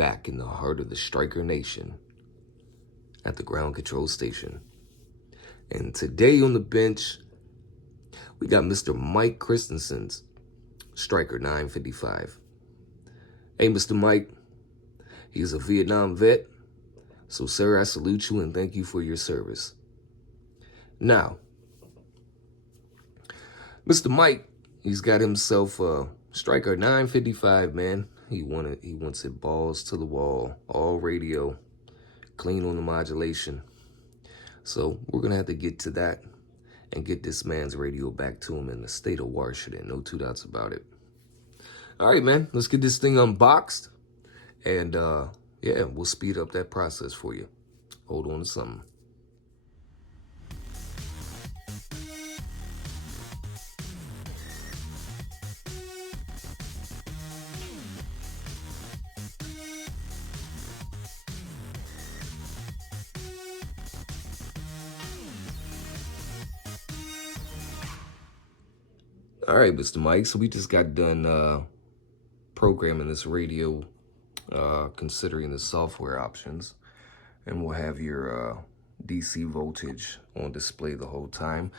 back in the heart of the Stryker Nation at the ground control station. And today on the bench, we got Mr. Mike Christensen's Stryker 955. Hey, Mr. Mike, he's a Vietnam vet. So, sir, I salute you and thank you for your service. Now, Mr. Mike, he's got himself a Stryker 955, man. He wants it balls to the wall, all radio, clean on the modulation. So we're going to have to get to that and get this man's radio back to him in the state of Washington. No two doubts about it. All right, man, let's get this thing unboxed. And, yeah, we'll speed up that process for you. Hold on to something. All right, Mr. Mike, so we just got done programming this radio, considering the software options, and we'll have your DC voltage on display the whole time.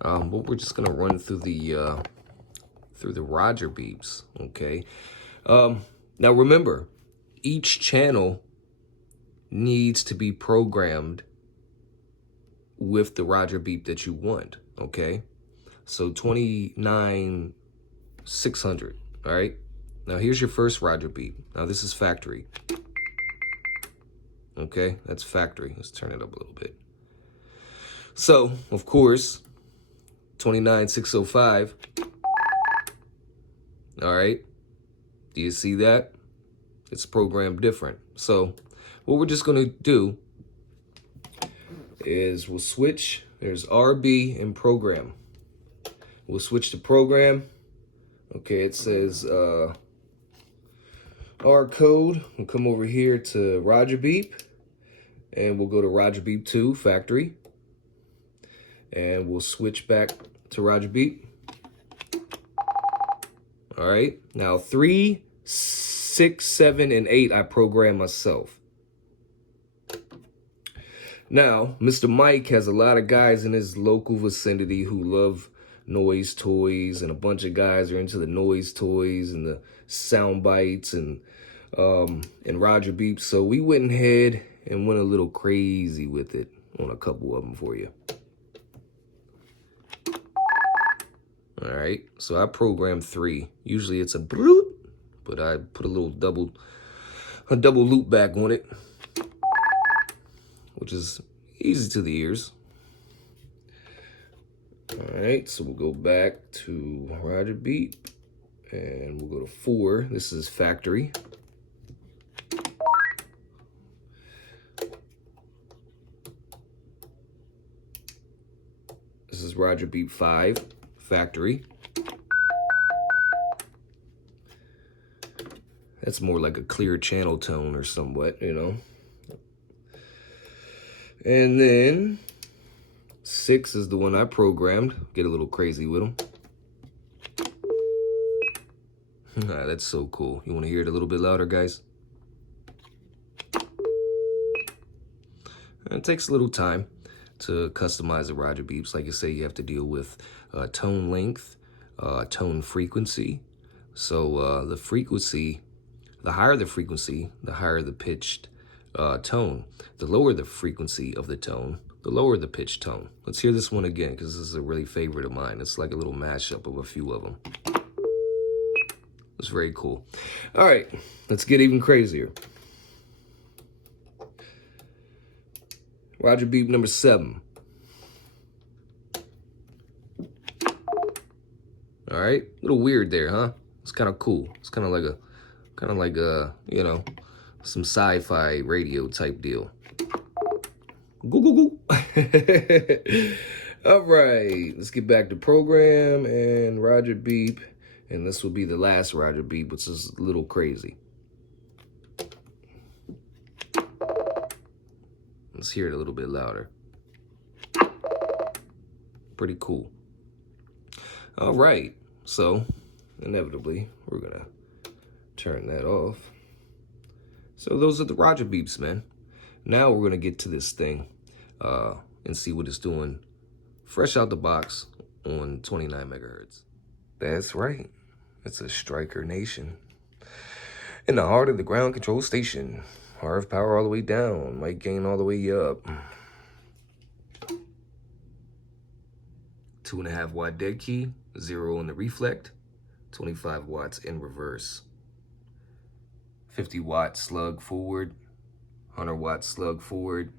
But we're just gonna run through the Roger beeps, okay? Now remember, each channel needs to be programmed with the Roger beep that you want, okay? So 29600, all right? Now here's your first Roger beep. Now this is factory. Okay, that's factory. Let's turn it up a little bit. So, of course, 29605. All right, do you see that? It's programmed different. So what we're just gonna do is we'll switch. There's RB and program. We'll switch to program. Okay, it says R code. We'll come over here to Roger beep, and we'll go to Roger beep 2 factory, and we'll switch back to Roger beep. All right, now 3, 6, 7, and 8 I program myself. Now, Mr. Mike has a lot of guys in his local vicinity who love noise toys, and a bunch of guys are into the noise toys and the sound bites and Roger beeps. So we went ahead and went a little crazy with it on a couple of them for you. All right, so I programmed 3. Usually it's a bloop, but I put a little double loop back on it, which is easy to the ears. All right, so we'll go back to Roger beep, and we'll go to 4. This is factory. This is Roger beep 5, factory. That's more like a clear channel tone or somewhat, you know. And then 6 is the one I programmed. Get a little crazy with them. That's so cool. You want to hear it a little bit louder, guys? It takes a little time to customize the Roger beeps. Like I say, you have to deal with tone length, tone frequency. So the frequency, the higher the frequency, the higher the pitched tone. The lower the frequency of the tone, the lower the pitch tone. Let's hear this one again, because this is a really favorite of mine. It's like a little mashup of a few of them. It's very cool. All right, let's get even crazier. Roger beep number 7. All right, a little weird there, huh? It's kind of cool. It's kind of like a, you know, some sci-fi radio type deal. Goo, goo, goo. All right, let's get back to program and Roger beep. And this will be the last Roger beep, which is a little crazy. Let's hear it a little bit louder. Pretty cool. All right, so inevitably we're gonna turn that off. So those are the Roger beeps, man. Now we're going to get to this thing and see what it's doing fresh out the box on 29 megahertz. That's right. It's a Stryker Nation. In the heart of the ground control station. RF power all the way down. Mic gain all the way up. 2.5 watt dead key. 0 in the reflect. 25 watts in reverse. 50 watt slug forward. 100 watt slug forward.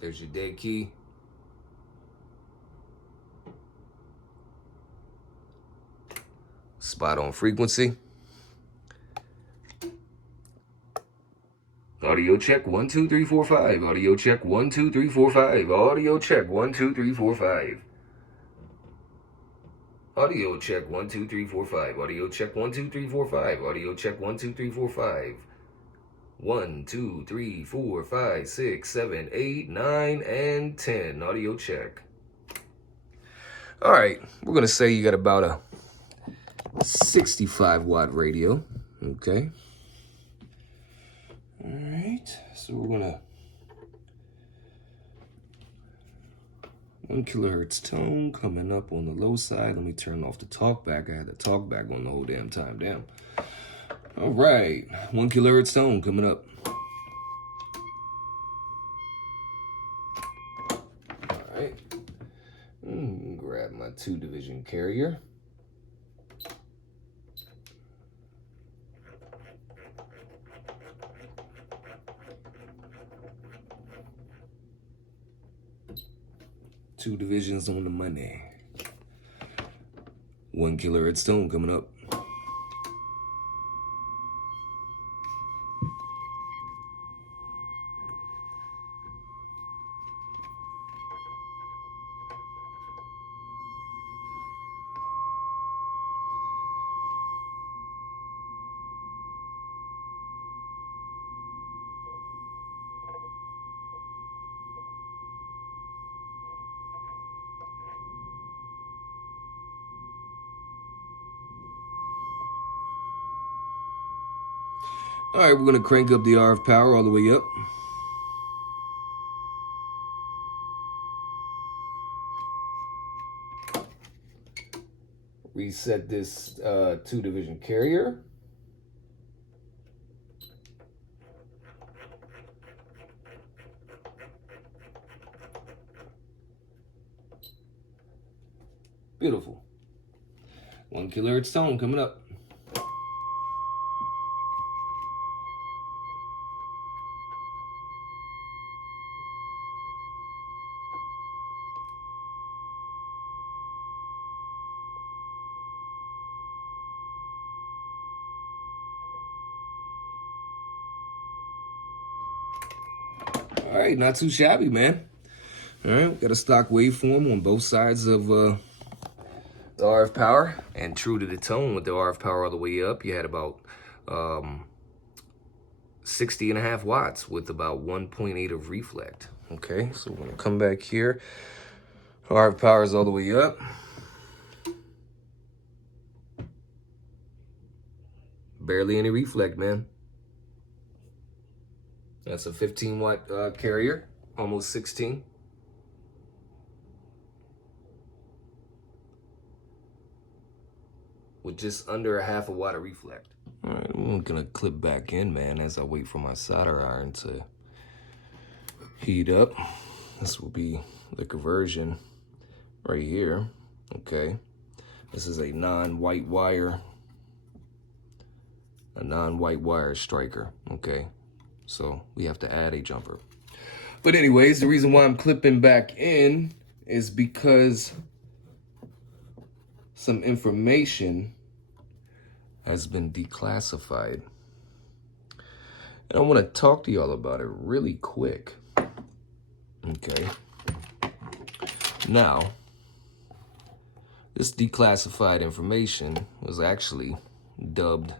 There's your dead key. Spot on frequency. Audio check 1 2 3 4 5. Audio check 1 2 3 4 5. Audio check 1 2 3 4 5. Audio check 1 2 3 4 5. Audio check 1 2 3 4 5. Audio check 1 2 3 4 5. 1 2 3 4 5 6 7 8 9 and 10. Audio check. All right, we're gonna say you got about a 65 watt radio. Okay. All right, so we're gonna 1 kilohertz tone coming up on the low side. Let me turn off the talkback. I had the talkback on the whole damn time. Damn. All right, 1 kilohertz tone coming up. All right, grab my 2-division carrier. Two divisions on the money. 1 kilohertz tone coming up. All right, we're gonna crank up the RF power all the way up. Reset this 2-division carrier. Beautiful. 1 kilohertz tone coming up. All right, not too shabby, man. All right, we got a stock waveform on both sides of the RF power, and true to the tone with the RF power all the way up, you had about 60.5 watts with about 1.8 of reflect. Okay, so we're gonna come back here. RF power is all the way up. Barely any reflect, man. That's a 15 watt carrier, almost 16. With just under a half a watt of reflect. All right, I'm gonna clip back in, man, as I wait for my solder iron to heat up. This will be the conversion right here, okay? This is a non-white wire Stryker, okay? So we have to add a jumper. But anyways, the reason why I'm clipping back in is because some information has been declassified. And I want to talk to y'all about it really quick. Okay. Now, this declassified information was actually dubbed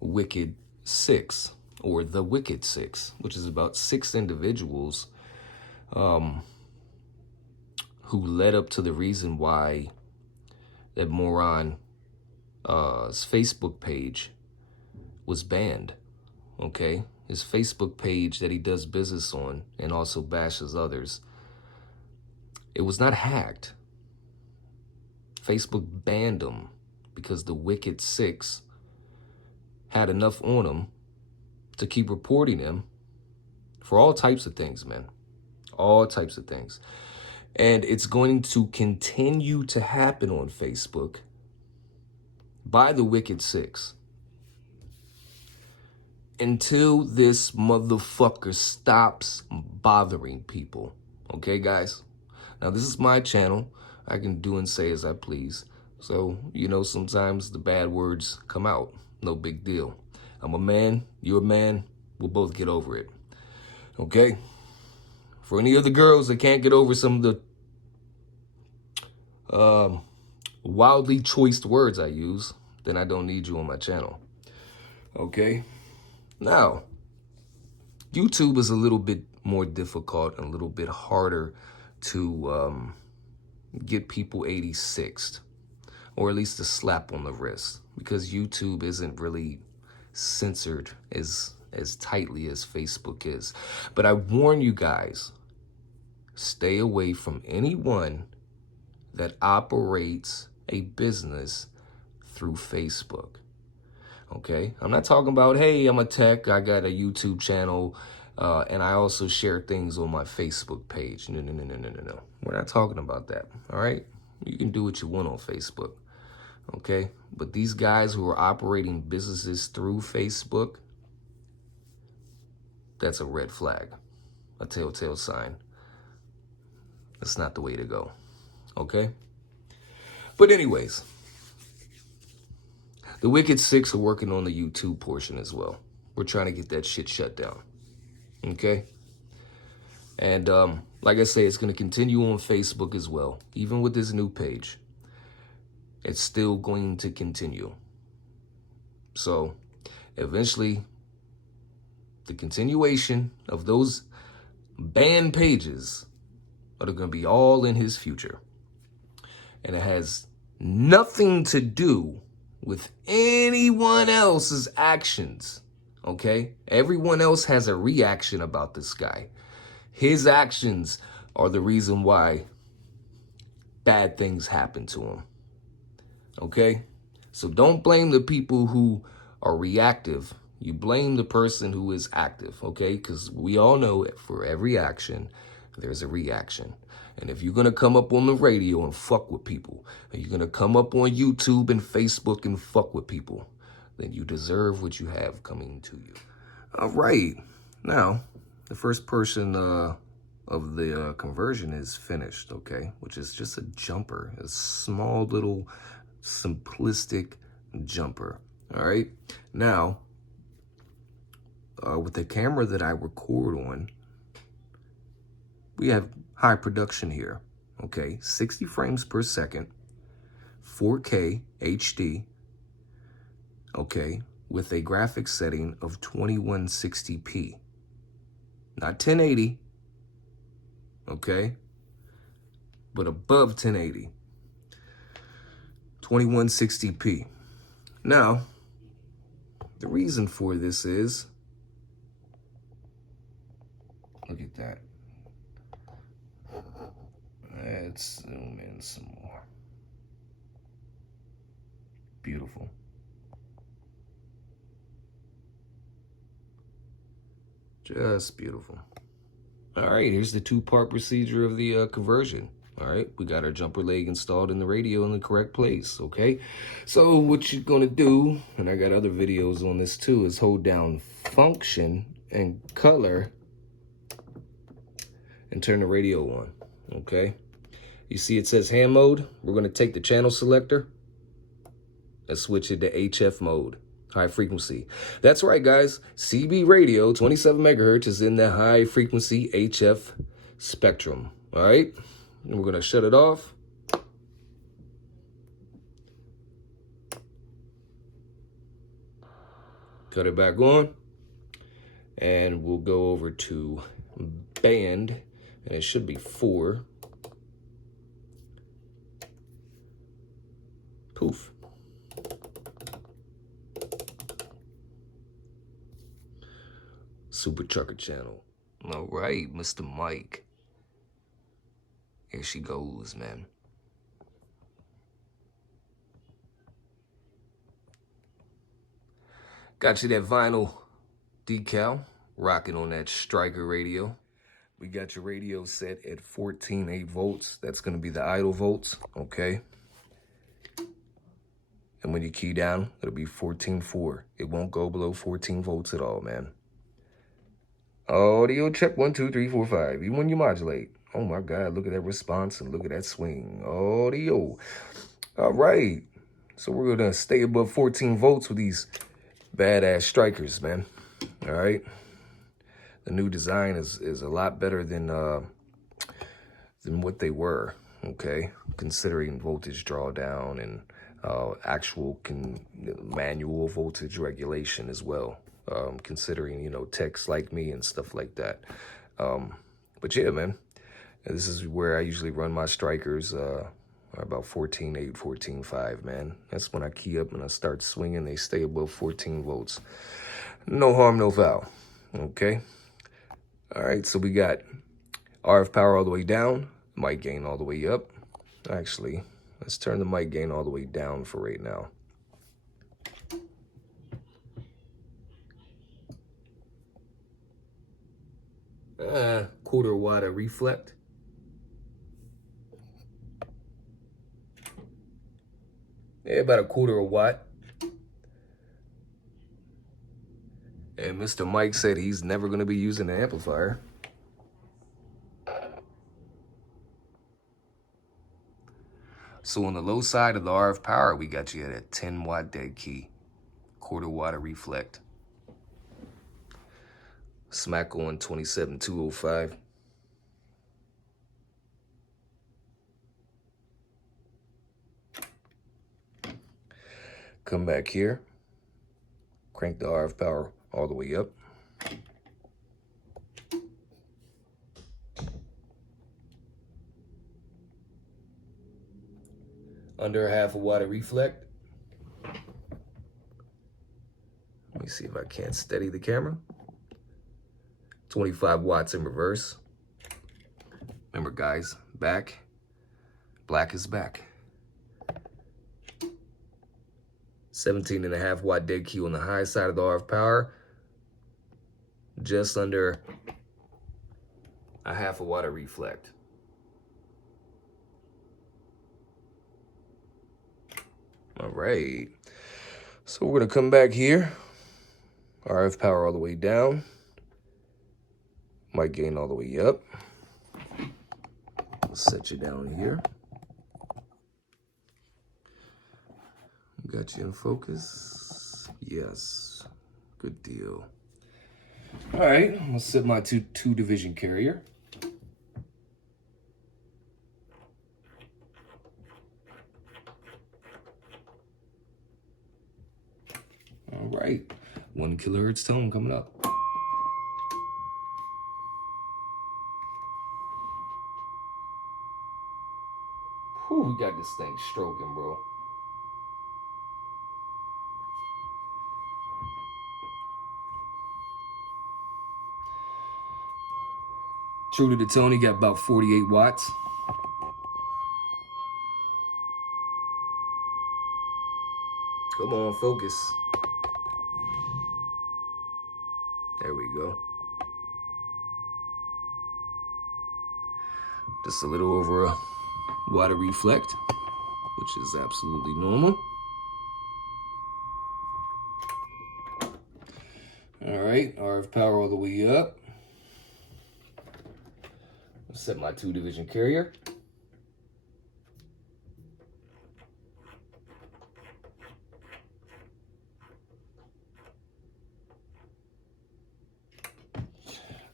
Wicked 6, or the Wicked 6, which is about 6 individuals who led up to the reason why that moron his Facebook page was banned, okay? His Facebook page that he does business on and also bashes others, it was not hacked. Facebook banned him because the Wicked Six had enough on him to keep reporting him for all types of things, man. All types of things. And it's going to continue to happen on Facebook by the Wicked Six until this motherfucker stops bothering people. Okay, guys? Now, this is my channel. I can do and say as I please. So, you know, sometimes the bad words come out. No big deal. I'm a man. You're a man. We'll both get over it. Okay? For any of the girls that can't get over some of the wildly choiced words I use, then I don't need you on my channel. Okay? Now, YouTube is a little bit more difficult and a little bit harder to get people 86th, or at least a slap on the wrist, because YouTube isn't really censored as tightly as Facebook is. But I warn you guys, stay away from anyone that operates a business through Facebook. Okay? I'm not talking about, hey, I'm a tech, I got a YouTube channel, and I also share things on my Facebook page. No. We're not talking about that, all right? You can do what you want on Facebook, okay? But these guys who are operating businesses through Facebook, that's a red flag, a telltale sign. That's not the way to go, okay? But anyways, the Wicked Six are working on the YouTube portion as well. We're trying to get that shit shut down, okay? And like I say, it's going to continue on Facebook as well. Even with this new page, it's still going to continue. So eventually, the continuation of those banned pages are going to be all in his future. And it has nothing to do with anyone else's actions, okay? Everyone else has a reaction about this guy. His actions are the reason why bad things happen to him, okay? So don't blame the people who are reactive. You blame the person who is active, okay? Because we all know for every action, there's a reaction. And if you're going to come up on the radio and fuck with people, and you're going to come up on YouTube and Facebook and fuck with people, then you deserve what you have coming to you. All right. Now, the first person of the conversion is finished, okay? Which is just a jumper, a small little simplistic jumper, all right? Now, with the camera that I record on, we have high production here, okay? 60 frames per second, 4K HD, okay? With a graphics setting of 2160p. Not 1080, okay? But above 1080. 2160p. Now, the reason for this is, look at that. Let's zoom in some more. Beautiful. Just beautiful. All right, here's the two-part procedure of the conversion. All right, we got our jumper leg installed in the radio in the correct place, okay? So what you're gonna do, and I got other videos on this too, is hold down function and color and turn the radio on, okay? You see it says hand mode? We're gonna take the channel selector and switch it to HF mode, high frequency. That's right, guys. CB radio, 27 megahertz, is in the high frequency HF spectrum, all right? And we're gonna shut it off. Cut it back on. And we'll go over to band, and it should be 4. Poof. Super Trucker channel. All right, Mr. Mike. Here she goes, man. Got you that vinyl decal, rocking on that Stryker radio. We got your radio set at 14.8 volts. That's going to be the idle volts, okay? And when you key down, it'll be 14.4. It won't go below 14 volts at all, man. Audio check 1, 2, 3, 4, 5. Even when you modulate. Oh my God, look at that response and look at that swing. Audio. All right. So we're going to stay above 14 volts with these badass Strykers, man. All right. The new design is a lot better than what they were, okay? Considering voltage drawdown and actual manual voltage regulation as well. Considering, you know, techs like me and stuff like that. But yeah, man, this is where I usually run my Strykers, about 14.8, 14.5, man. That's when I key up and I start swinging. They stay above 14 volts. No harm, no foul, okay? All right, so we got RF power all the way down, mic gain all the way up. Actually, let's turn the mic gain all the way down for right now. Quarter watt of reflect. Yeah, about a quarter of a watt. And Mr. Mike said he's never going to be using the amplifier. So on the low side of the RF power, we got you at a 10 watt dead key, quarter watt of reflect. Smack on 27205. Come back here, crank the RF power all the way up. Under a half a watt of reflect. Let me see if I can't steady the camera. 25 watts in reverse. Remember, guys, back. Black is back. 17.5 watt dead key on the high side of the RF power. Just under a half a watt of reflect. All right. So we're going to come back here. RF power all the way down. Mic gain all the way up. We'll set you down here. Got you in focus. Yes. Good deal. All right. I'm going to set my two division carrier. All right. 1 kilohertz tone coming up. Whew, we got this thing stroking, bro. True to the tone, he got about 48 watts. Come on, focus. There we go. Just a little over a watt of reflect, which is absolutely normal. All right, RF power all the way up. I'll set my 2 division carrier.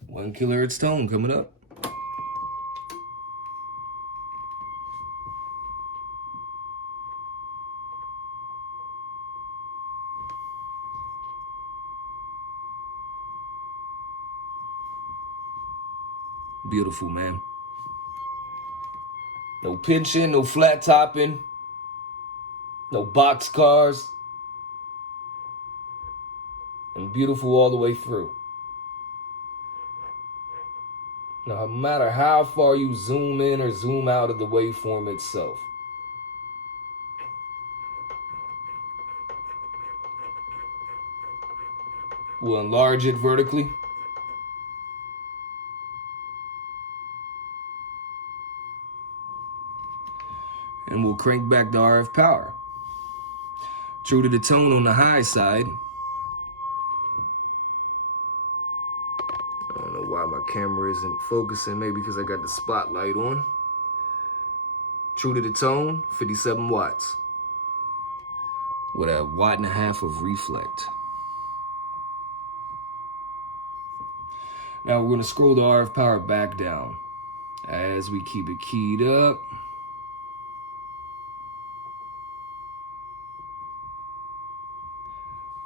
One kilohertz tone coming up. Beautiful, man. No pinching, no flat topping, no box cars, and beautiful all the way through. No matter how far you zoom in or zoom out of the waveform itself, we'll enlarge it vertically. And we'll crank back the RF power. True to the tone on the high side. I don't know why my camera isn't focusing, maybe because I got the spotlight on. True to the tone, 57 watts. With a 1.5 watts of reflect. Now we're going to scroll the RF power back down as we keep it keyed up.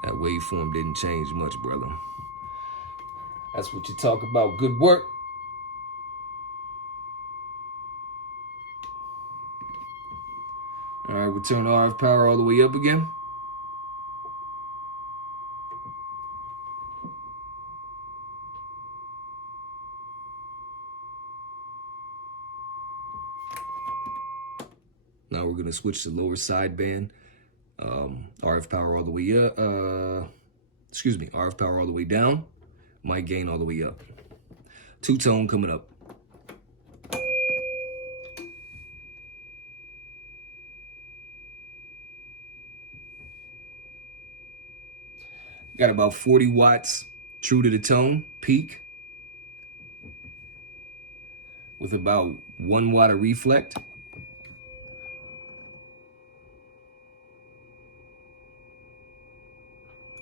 That waveform didn't change much, brother. That's what you talk about. Good work. All right, we'll turn the RF power all the way up again. Now we're going to switch to lower sideband. RF power all the way up. RF power all the way down. Mic gain all the way up. Two-tone coming up. Got about 40 watts true to the tone, peak. With about 1 watt of reflect.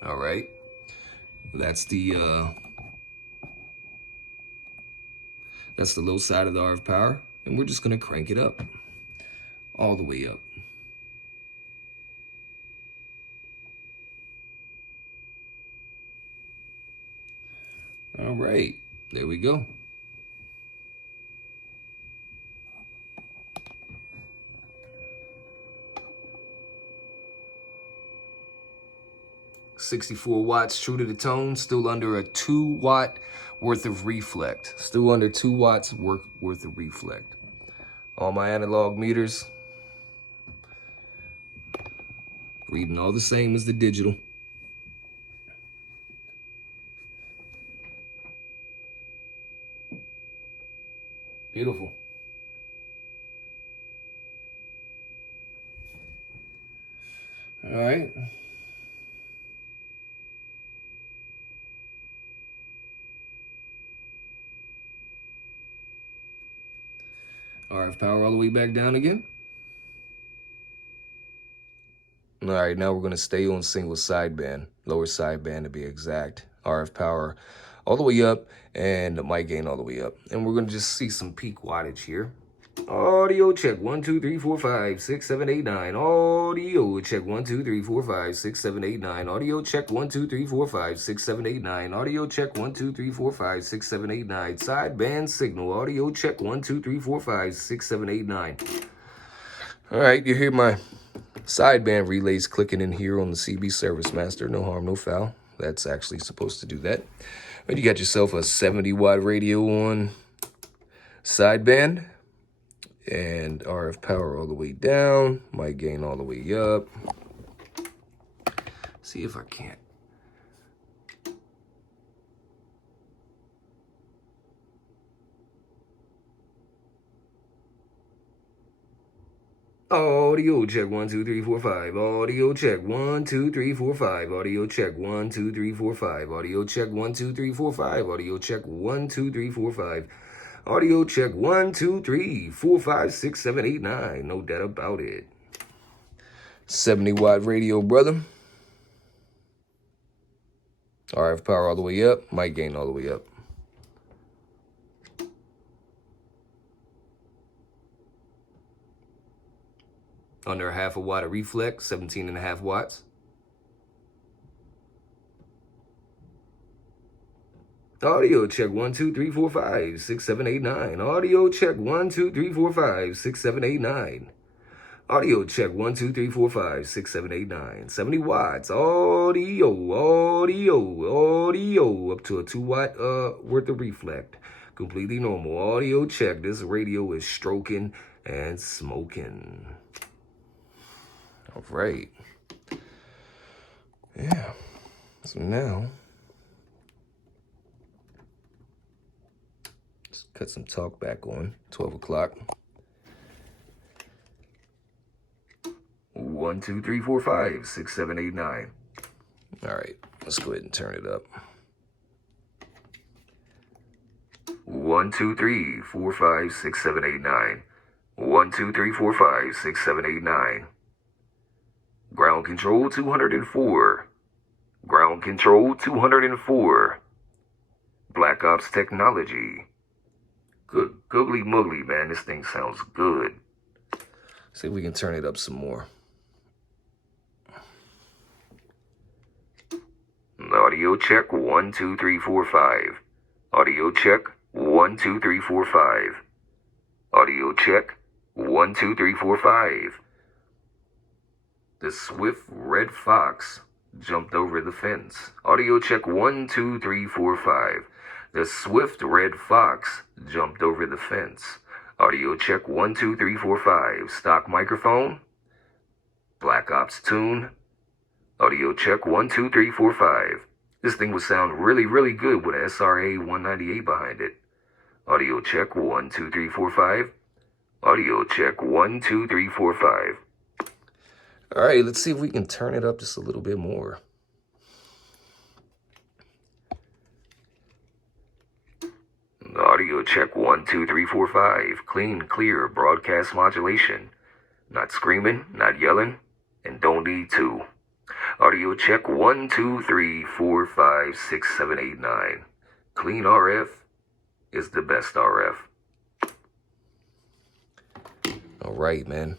All right. That's the low side of the RF power. And we're just gonna crank it up. All the way up. All right, there we go. $64 watts true to the tone, still under a 2 watt worth of reflect. Still under 2 watts worth of reflect. All my analog meters reading all the same as the digital. Beautiful. All right. RF power all the way back down again. All right, now we're going to stay on single sideband, lower sideband to be exact. RF power all the way up and the mic gain all the way up. And we're going to just see some peak wattage here. Audio check 1 2 3 4 5 6 7 8 9. Audio check 1 2 3 4 5 6 7 8 9. Audio check 1 2 3 4 5 6 7 8 9. Audio check 1 2 3 4 5 6 7 8 9. Sideband signal. Audio check 1 2 3 4 5 6 7 8 9. All right, you hear my sideband relays clicking in here on the CB Service Master. No harm, no foul. That's actually supposed to do that. But you got yourself a 70 watt radio on sideband. And RF power all the way down. Mic gain all the way up. See if I can't. Audio check 1 2 3 4 5. Audio check 1 2 3 4 5. Audio check 1 2 3 4 5. Audio check 1 2 3 4 5. Audio check 1 2 3 4 5. Audio check 1 2 3 4 5 6 7 8 9. No doubt about it. 70 watt radio, brother. RF power all the way up. Mic gain all the way up. Under 1/2 watt of reflect, 17.5 watts. Audio check 1 2 3 4 5 6 7 8 9. Audio check 1 2 3 4 5 6 7 8 9. Audio check 1 2 3 4 5 6 7 8 9. 70 watts. Audio up to a 2 watt worth of reflect. Completely normal. Audio check. This radio is stroking and smoking. All right. Yeah. So now, let's cut some talk back on. 12 o'clock. 1, 2, 3, 4, 5, 6, 7, 8, 9. All right. Let's go ahead and turn it up. 1, 2, 3, 4, 5, 6, 7, 8, 9. 1, 2, 3, 4, 5, 6, 7, 8, 9. Ground control 204. Ground control 204. Black Ops technology. Good googly moogly, man. This thing sounds good. See if we can turn it up some more. Audio check 1, 2, 3, 4, 5. Audio check 1, 2, 3, 4, 5. Audio check 1, 2, 3, 4, 5. The swift red fox jumped over the fence. Audio check 1, 2, 3, 4, 5. The swift red fox jumped over the fence. Audio check 1, 2, 3, 4, 5. Stock microphone. Black Ops tune. Audio check 1, 2, 3, 4, 5. This thing would sound really, really good with a SRA 198 behind it. Audio check 1, 2, 3, 4, 5. Audio check 1, 2, 3, 4, 5. All right, let's see if we can turn it up just a little bit more. Audio check 1, 2, 3, 4, 5. Clean, clear, broadcast modulation. Not screaming, not yelling, and don't need to. Audio check 1, 2, 3, 4, 5, 6, 7, 8, 9. Clean RF is the best RF. All right, man.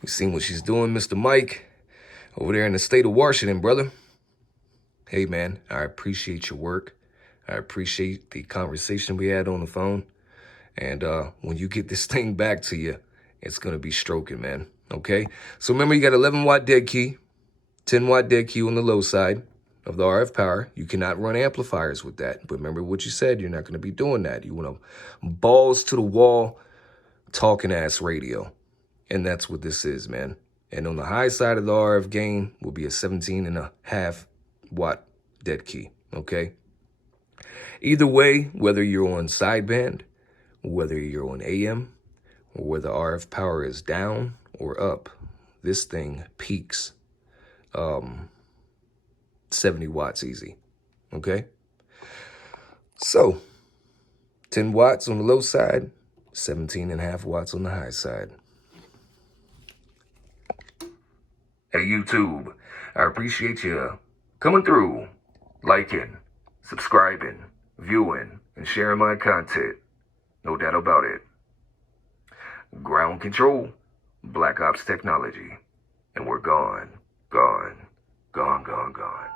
You seen what she's doing, Mr. Mike, over there in the state of Washington, brother. Hey, man, I appreciate your work. I appreciate the conversation we had on the phone. And when you get this thing back to you, it's going to be stroking, man. Okay? So remember, you got 11-watt dead key, 10-watt dead key on the low side of the RF power. You cannot run amplifiers with that. But remember what you said. You're not going to be doing that. You want a balls to the wall talking ass radio. And that's what this is, man. And on the high side of the RF gain will be a 17.5 watt dead key, okay? Either way, whether you're on sideband, whether you're on AM, or whether RF power is down or up, this thing peaks 70 watts easy, okay? So, 10 watts on the low side, 17.5 watts on the high side. Hey, YouTube, I appreciate you coming through, liking, subscribing, viewing, and sharing my content. No doubt about it. Ground control, Black Ops technology. And we're gone, gone, gone, gone, gone.